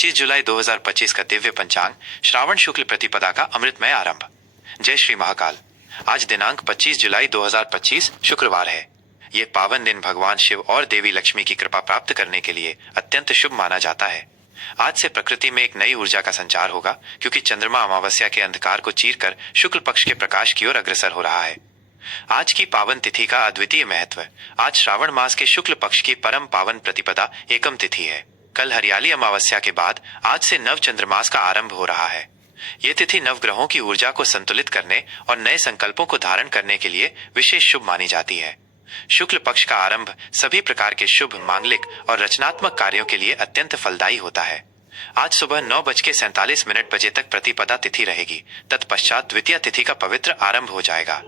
25 जुलाई 2025 का दिव्य पंचांग श्रावण शुक्ल प्रतिपदा का अमृतमय आरंभ। जय श्री महाकाल। आज दिनांक 25 जुलाई 2025 शुक्रवार है। ये पावन दिन भगवान शिव और देवी लक्ष्मी की कृपा प्राप्त करने के लिए अत्यंत शुभ माना जाता है। आज से प्रकृति में एक नई ऊर्जा का संचार होगा, क्योंकि चंद्रमा अमावस्या के अंधकार को चीरकर शुक्ल पक्ष के प्रकाश की ओर अग्रसर हो रहा है। आज की पावन तिथि का अद्वितीय महत्व। आज श्रावण मास के शुक्ल पक्ष की परम पावन प्रतिपदा एकम तिथि है। कल हरियाली अमावस्या के बाद आज से नव चंद्रमास का आरंभ हो रहा है। ये तिथि नवग्रहों की ऊर्जा को संतुलित करने और नए संकल्पों को धारण करने के लिए विशेष शुभ मानी जाती है। शुक्ल पक्ष का आरंभ सभी प्रकार के शुभ, मांगलिक और रचनात्मक कार्यों के लिए अत्यंत फलदायी होता है। आज सुबह 9:47 बजे तक प्रतिपदा तिथि रहेगी। तत्पश्चात द्वितीय तिथि का पवित्र आरंभ हो जाएगा।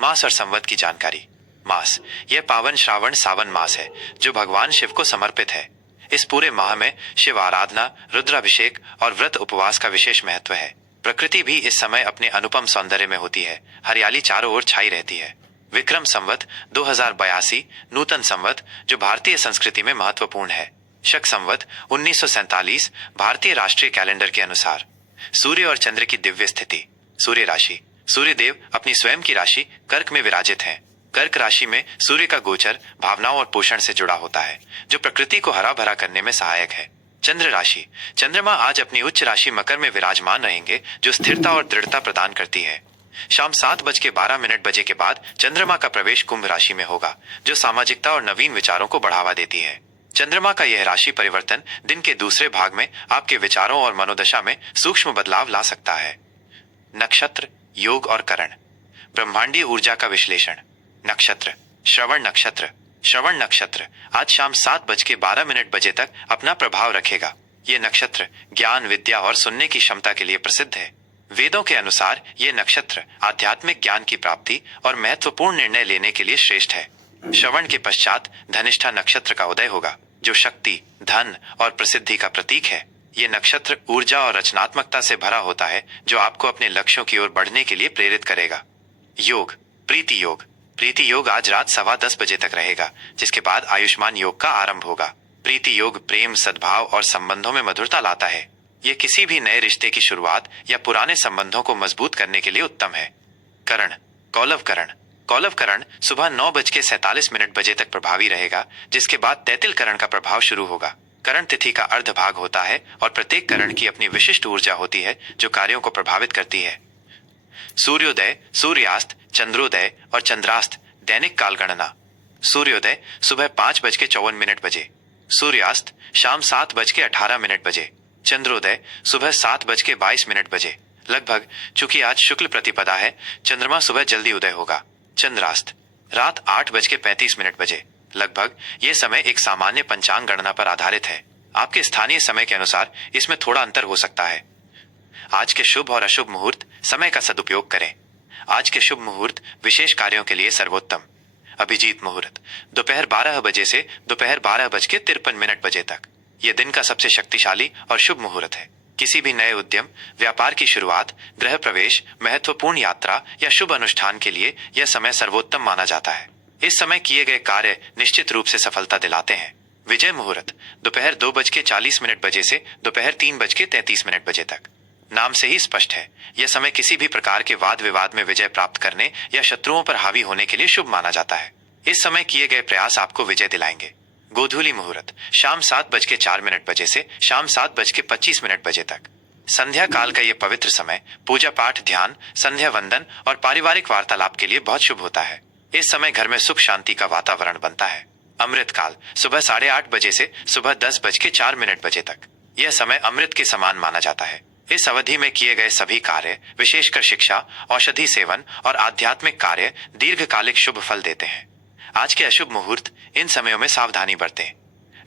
मास और संवत की जानकारी। मास, यह पावन श्रावण सावन मास है जो भगवान शिव को समर्पित है। इस पूरे माह में शिव आराधना, रुद्राभिषेक और व्रत उपवास का विशेष महत्व है। प्रकृति भी इस समय अपने अनुपम सौंदर्य में होती है। हरियाली चारों ओर छाई रहती है। विक्रम संवत 2082 नूतन संवत जो भारतीय संस्कृति में महत्वपूर्ण है। शक संवत 1947 भारतीय राष्ट्रीय कैलेंडर के अनुसार। सूर्य और चंद्र की दिव्य स्थिति। सूर्य राशि। सूर्यदेव अपनी स्वयं की राशि कर्क में विराजित हैं। कर्क राशि में सूर्य का गोचर भावनाओं और पोषण से जुड़ा होता है, जो प्रकृति को हरा भरा करने में सहायक है। चंद्र राशि। चंद्रमा आज अपनी उच्च राशि मकर में विराजमान रहेंगे, जो स्थिरता और दृढ़ता प्रदान करती है। शाम 7:12 के बाद चंद्रमा का प्रवेश कुंभ राशि में होगा, जो सामाजिकता और नवीन विचारों को बढ़ावा देती है। चंद्रमा का यह राशि परिवर्तन दिन के दूसरे भाग में आपके विचारों और मनोदशा में सूक्ष्म बदलाव ला सकता है। नक्षत्र, योग और करण। ब्रह्मांडीय ऊर्जा का विश्लेषण। नक्षत्र। श्रवण नक्षत्र। श्रवण नक्षत्र आज शाम 7:12 तक अपना प्रभाव रखेगा। ये नक्षत्र ज्ञान, विद्या और सुनने की क्षमता के लिए प्रसिद्ध है। वेदों के अनुसार ये नक्षत्र आध्यात्मिक ज्ञान की प्राप्ति और महत्वपूर्ण निर्णय लेने के लिए श्रेष्ठ है। श्रवण के पश्चात धनिष्ठा नक्षत्र का उदय होगा, जो शक्ति, धन और प्रसिद्धि का प्रतीक है। ये नक्षत्र ऊर्जा और रचनात्मकता से भरा होता है, जो आपको अपने लक्ष्यों की ओर बढ़ने के लिए प्रेरित करेगा। योग। प्रीति योग। प्रीति योग आज रात 10:15 तक रहेगा, जिसके बाद आयुष्मान योग का आरंभ होगा। प्रीति योग प्रेम, सद्भाव और संबंधों में मधुरता लाता है। यह किसी भी नए रिश्ते की शुरुआत या पुराने संबंधों को मजबूत करने के लिए उत्तम है। करण। कौलव करण। कौलव करण सुबह 9:47 तक प्रभावी रहेगा, जिसके बाद तैतिल करण का प्रभाव शुरू होगा। करण तिथि का अर्ध भाग होता है और प्रत्येक करण की अपनी विशिष्ट ऊर्जा होती है, जो कार्यों को प्रभावित करती है। सूर्योदय, सूर्यास्त, चंद्रोदय और चंद्रास्त दैनिक काल गणना। सूर्योदय सुबह 5:54 बजे। सूर्यास्त शाम 7:18 बजे। चंद्रोदय सुबह 7:22 बजे। लगभग चूंकि आज शुक्ल प्रतिपदा है, चंद्रमा सुबह जल्दी उदय होगा। चंद्रास्त रात 8:35 बजे। लगभग ये समय एक सामान्य पंचांग गणना पर आधारित है। आपके स्थानीय समय के अनुसार इसमें थोड़ा अंतर हो सकता है। आज के शुभ और अशुभ मुहूर्त। समय का सदुपयोग करें। आज के शुभ मुहूर्त विशेष कार्यों के लिए सर्वोत्तम। अभिजीत मुहूर्त दोपहर 12 बजे से दोपहर 12:53 बजे तक। यह दिन का सबसे शक्तिशाली और शुभ मुहूर्त है। किसी भी नए उद्यम, व्यापार की शुरुआत, गृह प्रवेश, महत्वपूर्ण यात्रा या शुभ अनुष्ठान के लिए यह समय सर्वोत्तम माना जाता है। इस समय किए गए कार्य निश्चित रूप से सफलता दिलाते हैं। विजय मुहूर्त दोपहर 2:40 बजे से दोपहर 3:33 बजे तक। नाम से ही स्पष्ट है, यह समय किसी भी प्रकार के वाद विवाद में विजय प्राप्त करने या शत्रुओं पर हावी होने के लिए शुभ माना जाता है। इस समय किए गए प्रयास आपको विजय दिलाएंगे। गोधूली मुहूर्त शाम 7:04 बजे से शाम 7:25 बजे तक। संध्या काल का यह पवित्र समय पूजा पाठ, ध्यान, संध्या वंदन और पारिवारिक वार्तालाप के लिए बहुत शुभ होता है। इस समय घर में सुख शांति का वातावरण बनता है। अमृत काल सुबह 8:30 बजे से सुबह 10:04 बजे तक। यह समय अमृत के समान माना जाता है। इस अवधि में किए गए सभी कार्य, विशेषकर शिक्षा, औषधि सेवन और आध्यात्मिक कार्य दीर्घकालिक शुभ फल देते हैं। आज के अशुभ मुहूर्त। इन समयों में सावधानी बरतें।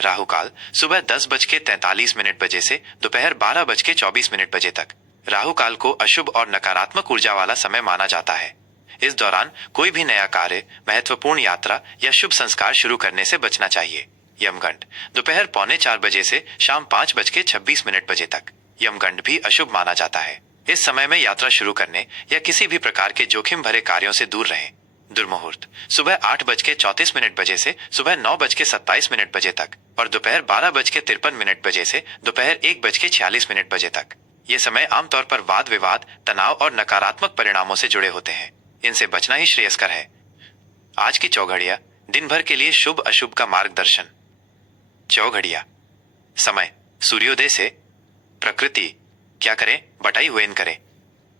राहु काल सुबह 10:43 बजे से दोपहर 12:24 बजे तक। राहु काल को अशुभ और नकारात्मक ऊर्जा वाला समय माना जाता है। इस दौरान कोई भी नया कार्य, महत्वपूर्ण यात्रा या शुभ संस्कार शुरू करने से बचना चाहिए। यमगंड दोपहर 3:45 बजे से शाम 5:26 बजे तक। यमगंड भी अशुभ माना जाता है। इस समय में यात्रा शुरू करने या किसी भी प्रकार के जोखिम भरे कार्यों से दूर रहें। दुर्मुहूर्त सुबह 8:34 बजे से सुबह 9:27 बजे तक और दोपहर 12:53 से दोपहर 1:46 बजे तक। ये समय आमतौर पर वाद विवाद, तनाव और नकारात्मक परिणामों से जुड़े होते हैं। इनसे बचना ही श्रेयस्कर है। आज की चौघड़िया दिन भर के लिए शुभ अशुभ का मार्गदर्शन। चौघड़िया समय सूर्योदय से प्रकृति क्या करें बटाई हुएन करें।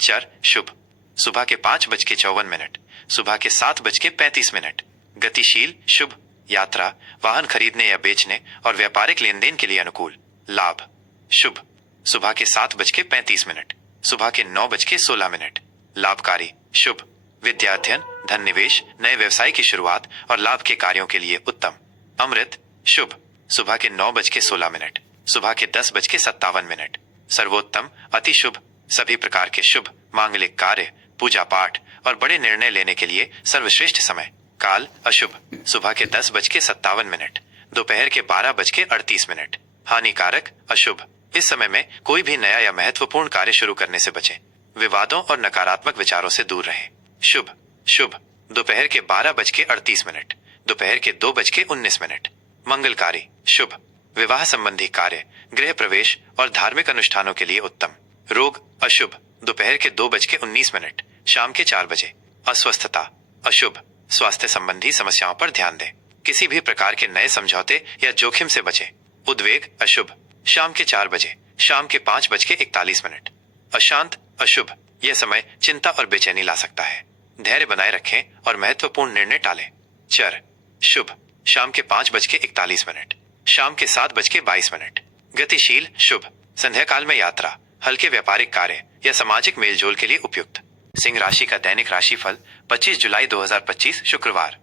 चर शुभ सुबह के 5:54, सुबह के 7:35। गतिशील शुभ यात्रा, वाहन खरीदने या बेचने और व्यापारिक लेन देन के लिए अनुकूल। लाभ शुभ सुबह के 7:35, सुबह के 9:16। लाभकारी शुभ विद्याध्ययन, धन निवेश, नए व्यवसाय की शुरुआत और लाभ के कार्यों के लिए उत्तम। अमृत शुभ सुबह के 9:16, सुबह के 10:57। सर्वोत्तम अति शुभ सभी प्रकार के शुभ मांगलिक कार्य, पूजा पाठ और बड़े निर्णय लेने के लिए सर्वश्रेष्ठ समय। काल अशुभ सुबह के 10:57, दोपहर के 12:38। हानिकारक अशुभ इस समय में कोई भी नया या महत्वपूर्ण कार्य शुरू करने से बचें। विवादों और नकारात्मक विचारों से दूर रहें। शुभ शुभ दोपहर के 12:38, दोपहर के 2:19। मंगलकारी शुभ विवाह संबंधी कार्य, गृह प्रवेश और धार्मिक अनुष्ठानों के लिए उत्तम। रोग अशुभ दोपहर के 2:19, शाम के 4 बजे। अस्वस्थता अशुभ स्वास्थ्य संबंधी समस्याओं पर ध्यान दें। किसी भी प्रकार के नए समझौते या जोखिम से बचें। उद्वेग अशुभ शाम के 4 बजे, शाम के 5:41। अशांत अशुभ यह समय चिंता और बेचैनी ला सकता है। धैर्य बनाए रखें और महत्वपूर्ण निर्णय टालें। चर शुभ शाम के 5:41, शाम के 7:22। गतिशील शुभ संध्या काल में यात्रा, हल्के व्यापारिक कार्य या सामाजिक मेलजोल के लिए उपयुक्त। सिंह राशि का दैनिक राशिफल 25 जुलाई 2025 शुक्रवार।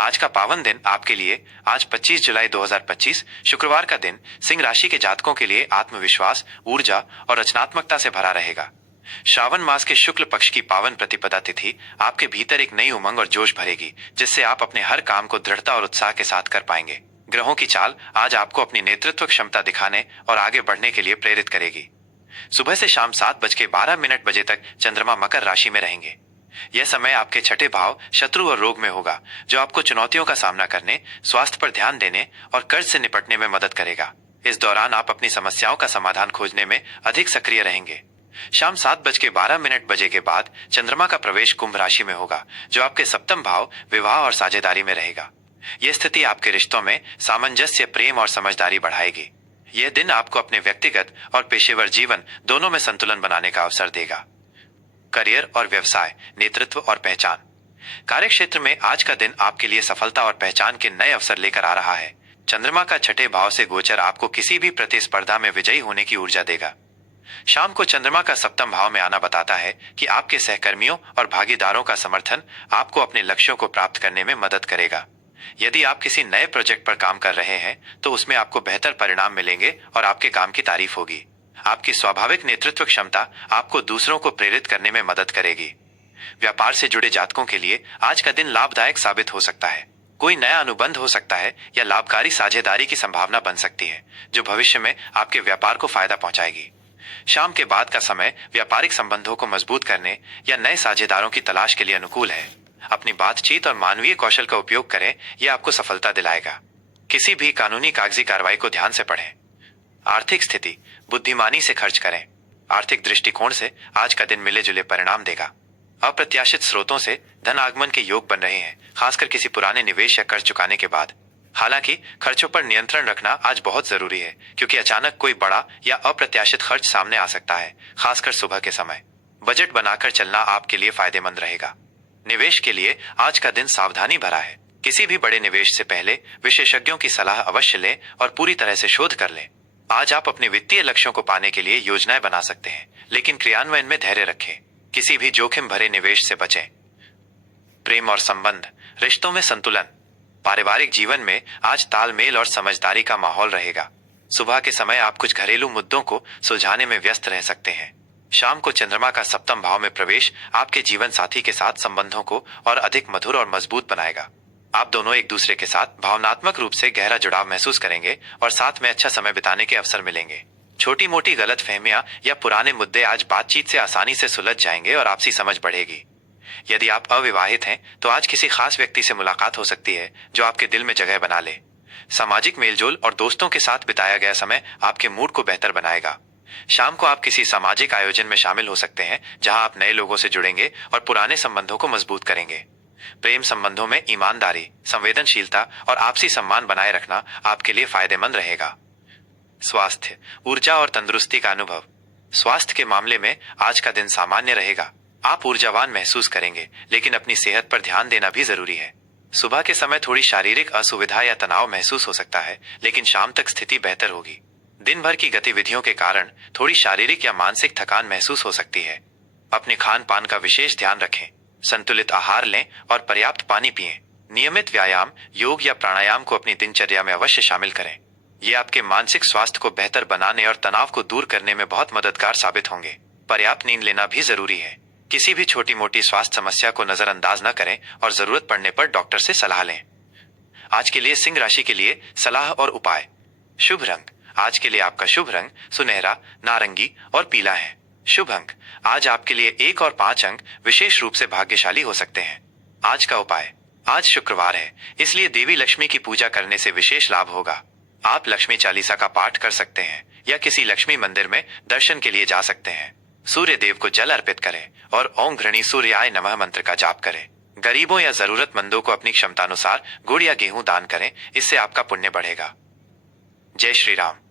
आज का पावन दिन आपके लिए आज 25 जुलाई 2025 शुक्रवार का दिन सिंह राशि के जातकों के लिए आत्मविश्वास, ऊर्जा और रचनात्मकता से भरा रहेगा। श्रावण मास के शुक्ल पक्ष की पावन प्रतिपदा तिथि आपके भीतर एक नई उमंग और जोश भरेगी, जिससे आप अपने हर काम को दृढ़ता और उत्साह के साथ कर पाएंगे। ग्रहों की चाल आज आपको अपनी नेतृत्व क्षमता दिखाने और आगे बढ़ने के लिए प्रेरित करेगी। सुबह से शाम 7:12 बजे तक चंद्रमा मकर राशि में रहेंगे। यह समय आपके छठे भाव शत्रु और रोग में होगा, जो आपको चुनौतियों का सामना करने, स्वास्थ्य पर ध्यान देने और कर्ज से निपटने में मदद करेगा। इस दौरान आप अपनी समस्याओं का समाधान खोजने में अधिक सक्रिय रहेंगे। शाम 7:12 बजे के बाद चंद्रमा का प्रवेश कुंभ राशि में होगा, जो आपके सप्तम भाव विवाह और साझेदारी में रहेगा। यह स्थिति आपके रिश्तों में सामंजस्य, प्रेम और समझदारी बढ़ाएगी। यह दिन आपको अपने व्यक्तिगत और पेशेवर जीवन दोनों में संतुलन बनाने का अवसर देगा। करियर और व्यवसाय, नेतृत्व और पहचान। कार्य क्षेत्र में आज का दिन आपके लिए सफलता और पहचान के नए अवसर लेकर आ रहा है। चंद्रमा का छठे भाव से गोचर आपको किसी भी प्रतिस्पर्धा में विजयी होने की ऊर्जा देगा। शाम को चंद्रमा का सप्तम भाव में आना बताता है कि आपके सहकर्मियों और भागीदारों का समर्थन आपको अपने लक्ष्यों को प्राप्त करने में मदद करेगा। यदि आप किसी नए प्रोजेक्ट पर काम कर रहे हैं तो उसमें आपको बेहतर परिणाम मिलेंगे और आपके काम की तारीफ होगी। आपकी स्वाभाविक नेतृत्व क्षमता आपको दूसरों को प्रेरित करने में मदद करेगी। व्यापार से जुड़े जातकों के लिए आज का दिन लाभदायक साबित हो सकता है। कोई नया अनुबंध हो सकता है या लाभकारी साझेदारी की संभावना बन सकती है, जो भविष्य में आपके व्यापार को फायदा पहुंचाएगी। शाम के बाद का समय व्यापारिक संबंधों को मजबूत करने या नए साझेदारों की तलाश के लिए अनुकूल है। अपनी बातचीत और मानवीय कौशल का उपयोग करें, यह आपको सफलता दिलाएगा। किसी भी कानूनी कागजी कार्रवाई को ध्यान से पढ़ें। आर्थिक स्थिति बुद्धिमानी से खर्च करें। आर्थिक दृष्टिकोण से आज का दिन मिले जुले परिणाम देगा। अप्रत्याशित स्रोतों से धन आगमन के योग बन रहे हैं, खासकर किसी पुराने निवेश या कर्ज चुकाने के बाद। हालांकि खर्चों पर नियंत्रण रखना आज बहुत जरूरी है, क्योंकि अचानक कोई बड़ा या अप्रत्याशित खर्च सामने आ सकता है, खासकर सुबह के समय। बजट बनाकर चलना आपके लिए फायदेमंद रहेगा। निवेश के लिए आज का दिन सावधानी भरा है। किसी भी बड़े निवेश से पहले विशेषज्ञों की सलाह अवश्य लें और पूरी तरह से शोध कर लें। आज आप अपने वित्तीय लक्ष्यों को पाने के लिए योजनाएं बना सकते हैं, लेकिन क्रियान्वयन में धैर्य रखें। किसी भी जोखिम भरे निवेश से बचें। प्रेम और संबंध, रिश्तों में संतुलन। पारिवारिक जीवन में आज तालमेल और समझदारी का माहौल रहेगा। सुबह के समय आप कुछ घरेलू मुद्दों को सुलझाने में व्यस्त रह सकते हैं। शाम को चंद्रमा का सप्तम भाव में प्रवेश आपके जीवन साथी के साथ संबंधों को और अधिक मधुर और मजबूत बनाएगा। आप दोनों एक दूसरे के साथ भावनात्मक रूप से गहरा जुड़ाव महसूस करेंगे और साथ में अच्छा समय बिताने के अवसर मिलेंगे। छोटी मोटी गलतफहमियां या पुराने मुद्दे आज बातचीत से आसानी से सुलझ जाएंगे और आपसी समझ बढ़ेगी। यदि आप अविवाहित हैं तो आज किसी खास व्यक्ति से मुलाकात हो सकती है जो आपके दिल में जगह बना ले। सामाजिक मेलजोल और दोस्तों के साथ बिताया गया समय आपके मूड को बेहतर बनाएगा। शाम को आप किसी सामाजिक आयोजन में शामिल हो सकते हैं जहां आप नए लोगों से जुड़ेंगे और पुराने संबंधों को मजबूत करेंगे। प्रेम संबंधों में ईमानदारी, संवेदनशीलता और आपसी सम्मान बनाए रखना आपके लिए फायदेमंद रहेगा। स्वास्थ्य, ऊर्जा और तंदुरुस्ती का अनुभव। स्वास्थ्य के मामले में आज का दिन सामान्य रहेगा। आप ऊर्जावान महसूस करेंगे, लेकिन अपनी सेहत पर ध्यान देना भी जरूरी है। सुबह के समय थोड़ी शारीरिक असुविधा या तनाव महसूस हो सकता है, लेकिन शाम तक स्थिति बेहतर होगी। दिन भर की गतिविधियों के कारण थोड़ी शारीरिक या मानसिक थकान महसूस हो सकती है। अपने खान पान का विशेष ध्यान रखें, संतुलित आहार लें और पर्याप्त पानी पिएं। नियमित व्यायाम, योग या प्राणायाम को अपनी दिनचर्या में अवश्य शामिल करें। ये आपके मानसिक स्वास्थ्य को बेहतर बनाने और तनाव को दूर करने में बहुत मददगार साबित होंगे। पर्याप्त नींद लेना भी जरूरी है। किसी भी छोटी मोटी स्वास्थ्य समस्या को नजरअंदाज न करें और जरूरत पड़ने पर डॉक्टर से सलाह लें। आज के लिए सिंह राशि के लिए सलाह और उपाय। शुभ रंग, आज के लिए आपका शुभ रंग सुनहरा, नारंगी और पीला है। शुभ अंक, आज आपके लिए 1 और 5 अंक विशेष रूप से भाग्यशाली हो सकते हैं। आज का उपाय, आज शुक्रवार है, इसलिए देवी लक्ष्मी की पूजा करने से विशेष लाभ होगा। आप लक्ष्मी चालीसा का पाठ कर सकते हैं या किसी लक्ष्मी मंदिर में दर्शन के लिए जा सकते हैं। सूर्य देव को जल अर्पित करें और ओम घृणी सूर्याय नमः मंत्र का जाप करें। गरीबों या जरूरतमंदों को अपनी क्षमतानुसार गुड़ या गेहूं दान करें, इससे आपका पुण्य बढ़ेगा। जय श्री राम।